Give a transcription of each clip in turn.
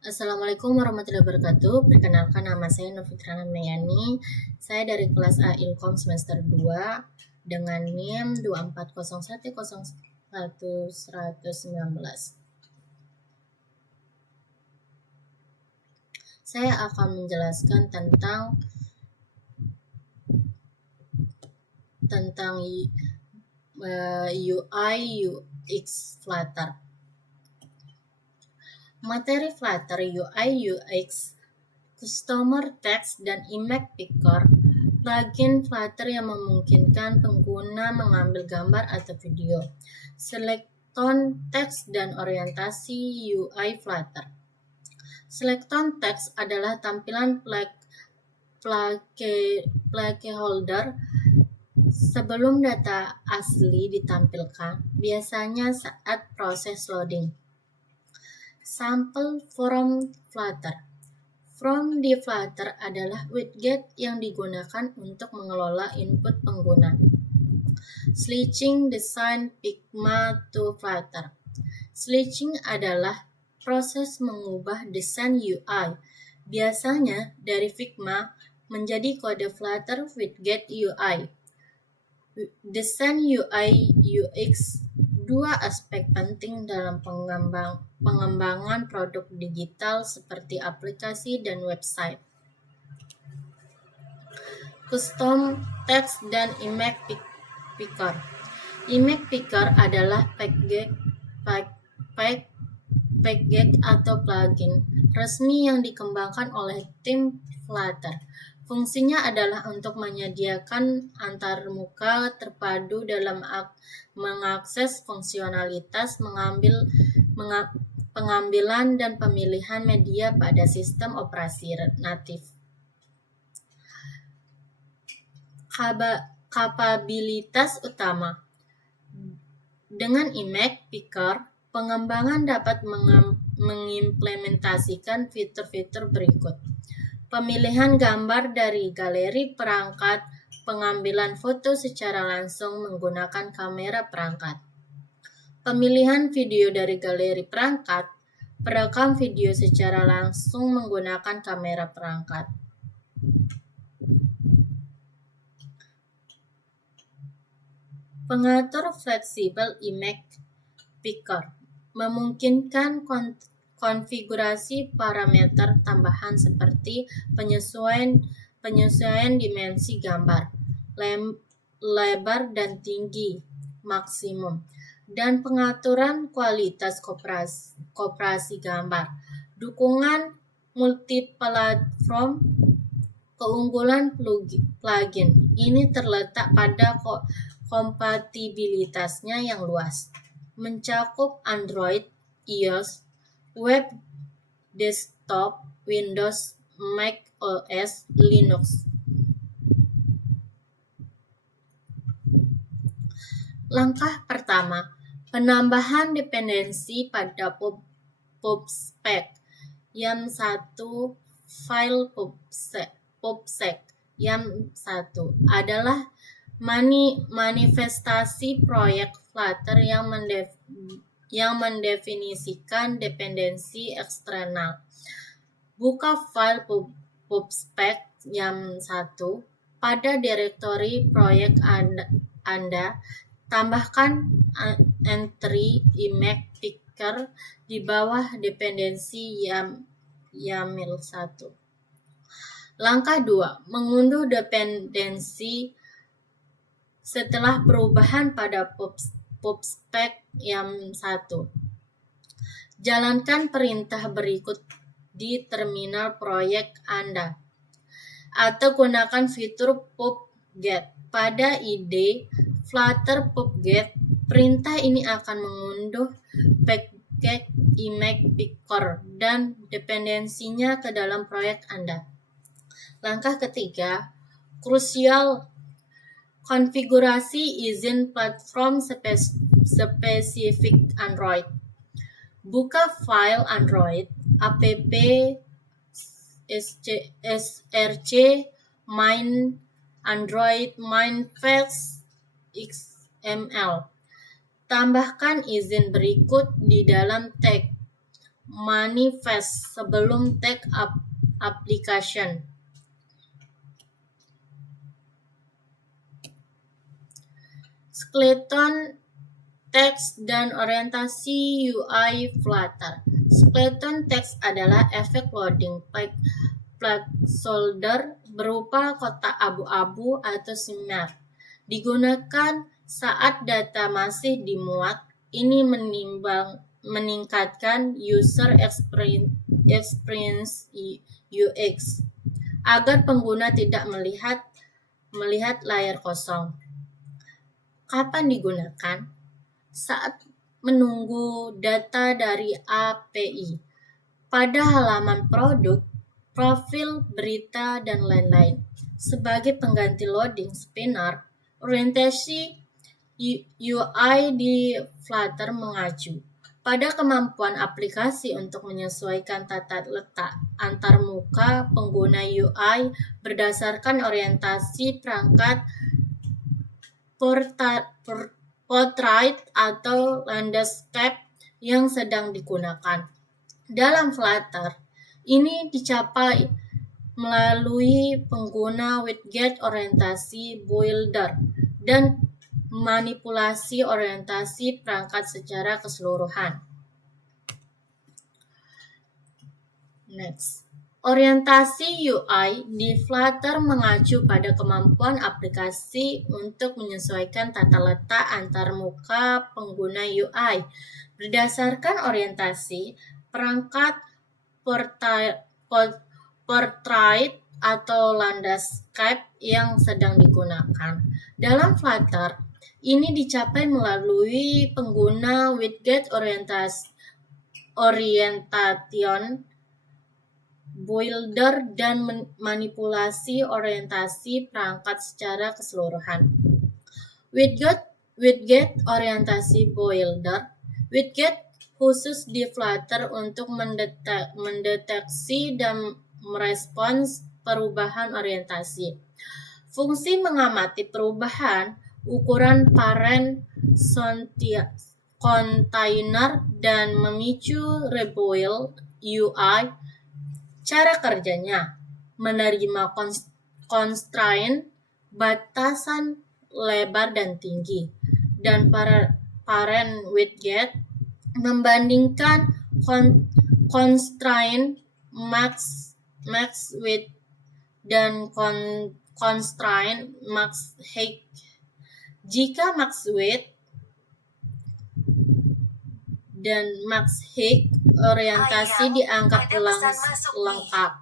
Assalamualaikum warahmatullahi wabarakatuh. Perkenalkan, nama saya Novitrana Meyani. Saya dari kelas A Ilkom semester 2 dengan NIM 240101119. Saya akan menjelaskan tentang UI UX Flutter. Materi Flutter UI UX, Customer Text, dan Image Picker, plugin Flutter yang memungkinkan pengguna mengambil gambar atau video. Selecton Text dan orientasi UI Flutter. Selecton Text adalah tampilan placeholder sebelum data asli ditampilkan, biasanya saat proses loading. Sampel from Flutter. From di Flutter adalah widget yang digunakan untuk mengelola input pengguna. Switching design Figma to Flutter. Switching adalah proses mengubah desain UI, biasanya dari Figma menjadi kode Flutter widget UI. Desain UI UX, dua aspek penting dalam pengembangan produk digital seperti aplikasi dan website. Custom Text dan Image Picker. Image Picker adalah package atau plugin resmi yang dikembangkan oleh tim Flutter. Fungsinya adalah untuk menyediakan antarmuka terpadu dalam mengakses fungsionalitas, pengambilan dan pemilihan media pada sistem operasi natif. Kapabilitas utama. Dengan Image Picker, pengembangan dapat mengimplementasikan fitur-fitur berikut. Pemilihan gambar dari galeri perangkat, pengambilan foto secara langsung menggunakan kamera perangkat. Pemilihan video dari galeri perangkat, perekam video secara langsung menggunakan kamera perangkat. Pengatur fleksibel Image Picker memungkinkan konfigurasi parameter tambahan seperti penyesuaian dimensi gambar, lebar dan tinggi maksimum, dan pengaturan kualitas koperasi gambar. Dukungan multiplatform. Keunggulan plugin ini terletak pada kompatibilitasnya yang luas, mencakup Android, iOS, web, desktop, Windows, Mac OS, Linux. Langkah pertama, penambahan dependensi pada PubSpec. YAM1 file PubSpec YAM1 adalah manifestasi proyek Flutter yang mendefinisikan dependensi eksternal. Buka file PubSpec YAM1 pada direktori proyek Anda, tambahkan entry Image Picker di bawah dependensi YAML1. Langkah 2, mengunduh dependensi setelah perubahan pada PubSpec YAM1. Jalankan perintah berikut di terminal proyek Anda, atau gunakan fitur pubget. Pada ide Flutter pubget, perintah ini akan mengunduh package Image Picker dan dependensinya ke dalam proyek Anda. Langkah ketiga, krusial, konfigurasi izin platform spesifik Android. Buka file Android app src main Android manifest XML. Tambahkan izin berikut di dalam tag manifest sebelum take up application. Skeleton teks dan orientasi UI Flutter. Skeleton teks adalah efek loading placeholder berupa kotak abu-abu atau shimmer. Digunakan saat data masih dimuat. Ini meningkatkan user experience UX agar pengguna tidak melihat layar kosong. Kapan digunakan? Saat menunggu data dari API, pada halaman produk, profil, berita, dan lain-lain. Sebagai pengganti loading spinner, orientasi UI di Flutter mengacu pada kemampuan aplikasi untuk menyesuaikan tata letak antar muka pengguna UI berdasarkan orientasi perangkat portrait atau landscape yang sedang digunakan. Dalam Flutter, ini dicapai melalui pengguna widget orientasi builder dan manipulasi orientasi perangkat secara keseluruhan. Next. Orientasi UI di Flutter mengacu pada kemampuan aplikasi untuk menyesuaikan tata letak antar muka pengguna UI berdasarkan orientasi perangkat portrait atau landscape yang sedang digunakan. Dalam Flutter, ini dicapai melalui pengguna widget orientation builder dan manipulasi orientasi perangkat secara keseluruhan. Widget orientasi builder, widget khusus di Flutter untuk mendeteksi dan merespons perubahan orientasi. Fungsi mengamati perubahan ukuran parent container dan memicu rebuild UI. Cara kerjanya, menerima constraint, batasan lebar dan tinggi, dan parent widget membandingkan constraint max width dan constraint max height. Jika max width dan max height orientasi dianggap lengkap.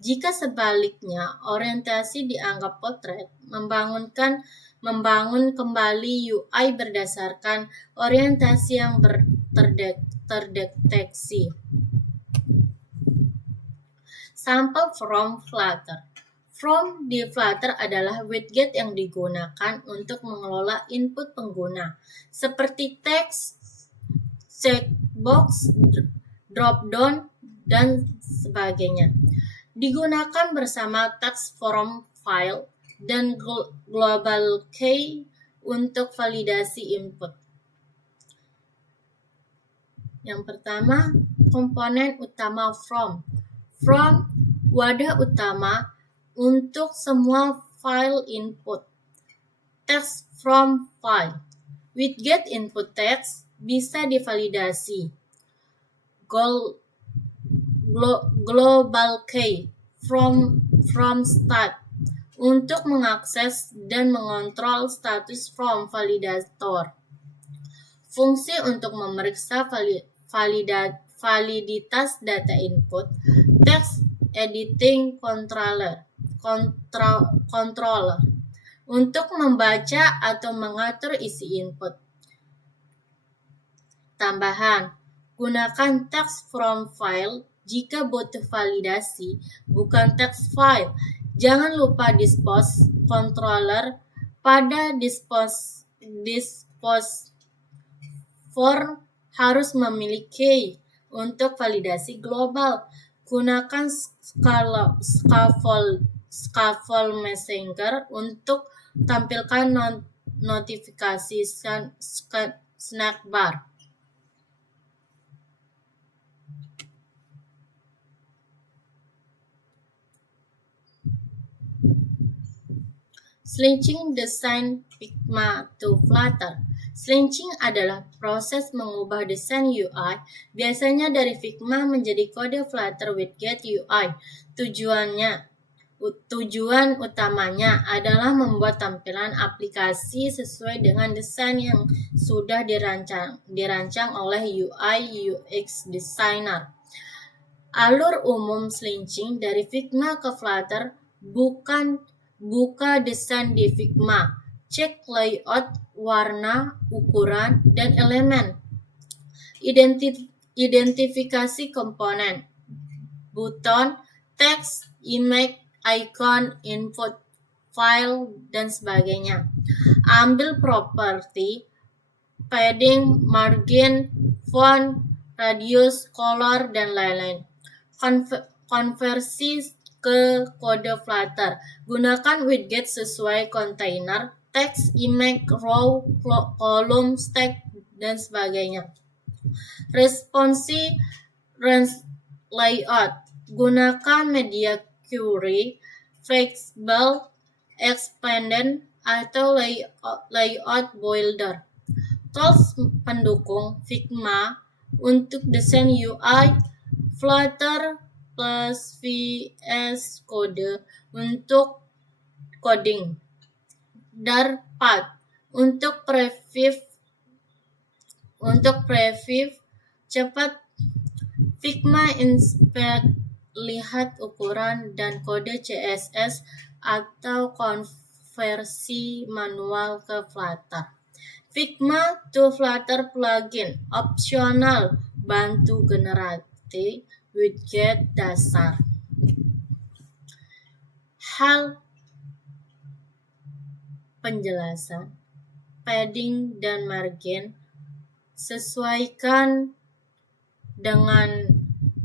Jika sebaliknya orientasi dianggap portrait, membangun kembali UI berdasarkan orientasi yang terdeteksi. Sampel from Flutter. From di Flutter adalah widget yang digunakan untuk mengelola input pengguna, seperti teks, checkbox, drop-down, dan sebagainya. Digunakan bersama text form file dan global key untuk validasi input. Yang pertama, komponen utama from. From, wadah utama untuk semua file input. Text from file. Widget input text bisa divalidasi. Global key from start untuk mengakses dan mengontrol status from validator. Fungsi untuk memeriksa validitas data input. Text editing controller untuk membaca atau mengatur isi input. Tambahan, gunakan text from file jika butuh validasi, bukan text file. Jangan lupa dispose controller pada dispose form harus memiliki untuk validasi global. Gunakan scaffold messenger untuk tampilkan notifikasi snack bar. Switching design Figma to Flutter. Switching adalah proses mengubah desain UI, biasanya dari Figma menjadi kode Flutter widget UI. Tujuan utamanya adalah membuat tampilan aplikasi sesuai dengan desain yang sudah dirancang oleh UI UX designer. Alur umum switching dari Figma ke Flutter buka desain di Figma, cek layout, warna, ukuran, dan elemen. Identifikasi komponen, buton, teks, image, icon, input, file, dan sebagainya. Ambil properti, padding, margin, font, radius, color, dan lain-lain. Konversi ke kode Flutter. Gunakan widget sesuai kontainer, teks, image, row, kolom, stack, dan sebagainya. Responsive layout. Gunakan media query, flexible, expanded, atau layout builder. Tools pendukung Figma untuk desain UI, Flutter plus VS Code untuk coding, Dartpad untuk preview cepat, Figma Inspect lihat ukuran dan kode CSS atau konversi manual ke Flutter. Figma to Flutter plugin opsional, bantu generasi widget dasar. Hal penjelasan, padding dan margin sesuaikan dengan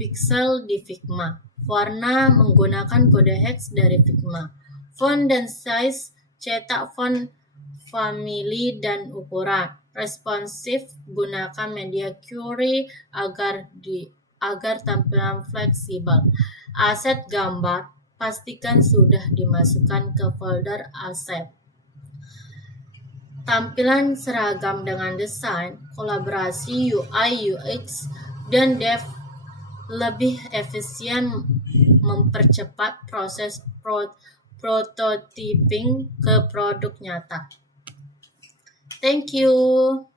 pixel di Figma. Warna menggunakan kode hex dari Figma. Font dan size, cetak font, family, dan ukuran. Responsive, gunakan media query agar tampilan fleksibel. Aset gambar, pastikan sudah dimasukkan ke folder aset. Tampilan seragam dengan desain, kolaborasi UI, UX, dan dev lebih efisien mempercepat proses prototyping ke produk nyata. Thank you.